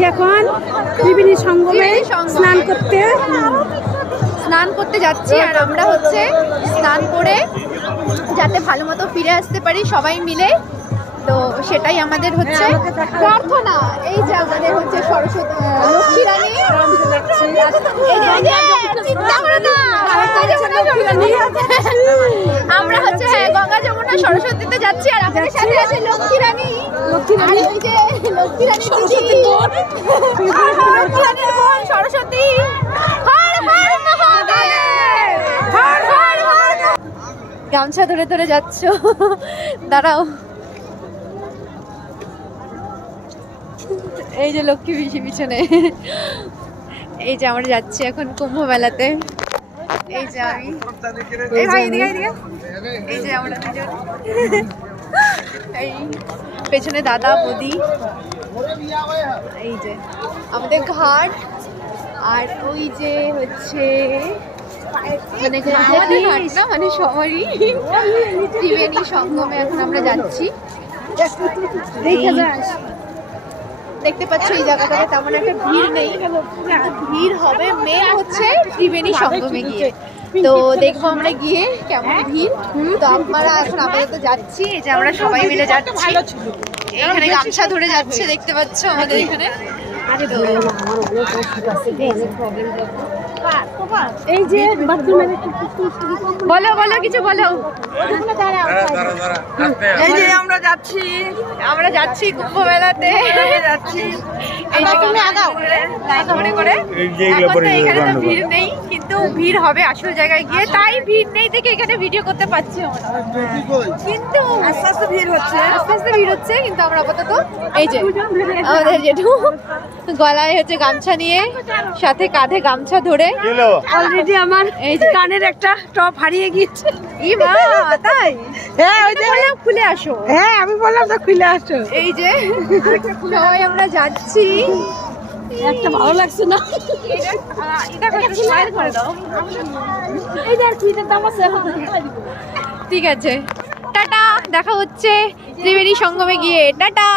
যাচ্ছি এখন ত্রিবেণী সঙ্গমে স্নান করতে যাচ্ছি। আর আমরা হচ্ছে স্নান করে যাতে ভালো মতো ফিরে আসতে পারি সবাই মিলে, তো সেটাই আমাদের হচ্ছে প্রার্থনা। এই যে আমাদের হচ্ছে সরস্বতী লক্ষ্মী রানী, আমরা হচ্ছে গঙ্গা যমুনা সরস্বতীতে যাচ্ছি। আর আমাদের সাথে আছে লক্ষ্মী রানী, সরস্বতী। গামছা ধরে ধরে যাচ্ছ, দাঁড়াও। এই যে লক্ষ্মী পিছনে। এই যে আমরা যাচ্ছি এখন কুম্ভ মেলাতে। এই যে আমি, এই যে আমরা দুজন, এই পেছনে দাদা বৌদি, এই যে আমাদের ঘাট। আর ওই যে হচ্ছে মানে আমাদের ঘাট না, মানে সবারই ত্রিবেণী সঙ্গমে এখন আমরা যাচ্ছি। দেখতে পাচ্ছ এই জায়গাটাতে তেমন একটা ভিড় নেই, ভিড় হবে মেন হচ্ছে ত্রিবেণী সঙ্গমে গিয়ে। তো দেখবো আমরা গিয়ে কেমন ভিড়। তো আমরা এখন আপাতত যাচ্ছি, এই যে আমরা সবাই মিলে যাচ্ছি। এখানে গামছা ধরে যাচ্ছে, দেখতে পাচ্ছ আমাদের এখানে। এই যে বলো বলো কিছু বলো। এই যে আমরা যাচ্ছি কুম্ভ মেলাতে যাচ্ছি। এই যে লাইন ধরে করে। এখন তো এখানে তো ভিড় নেই, কিন্তু ভিড় হবে আসল জায়গায় গিয়ে, তাই ভিড় নেই দেখে এখানে ভিডিও করতে পারছি আমরা। কিন্তু আস্তে আস্তে ভিড় হচ্ছে, কিন্তু আমরা আপাতত এই যে আমাদের জেঠু গলায় হচ্ছে গামছা নিয়ে, সাথে কাঁধে গামছা ধরে। অলরেডি আমার এই যে কানের একটা টপ হারিয়ে গিয়েছে। ই মা, তাই? হ্যাঁ, ওই যে বললাম খুলে আসো। হ্যাঁ, আমি বললাম তো খুলে আসো। এই যে সবাই আমরা যাচ্ছি। একটা ভালো লাগছে না, ঠিক আছে, টাটা, দেখা হচ্ছে ত্রিবেণী সঙ্গমে গিয়ে। টাটা।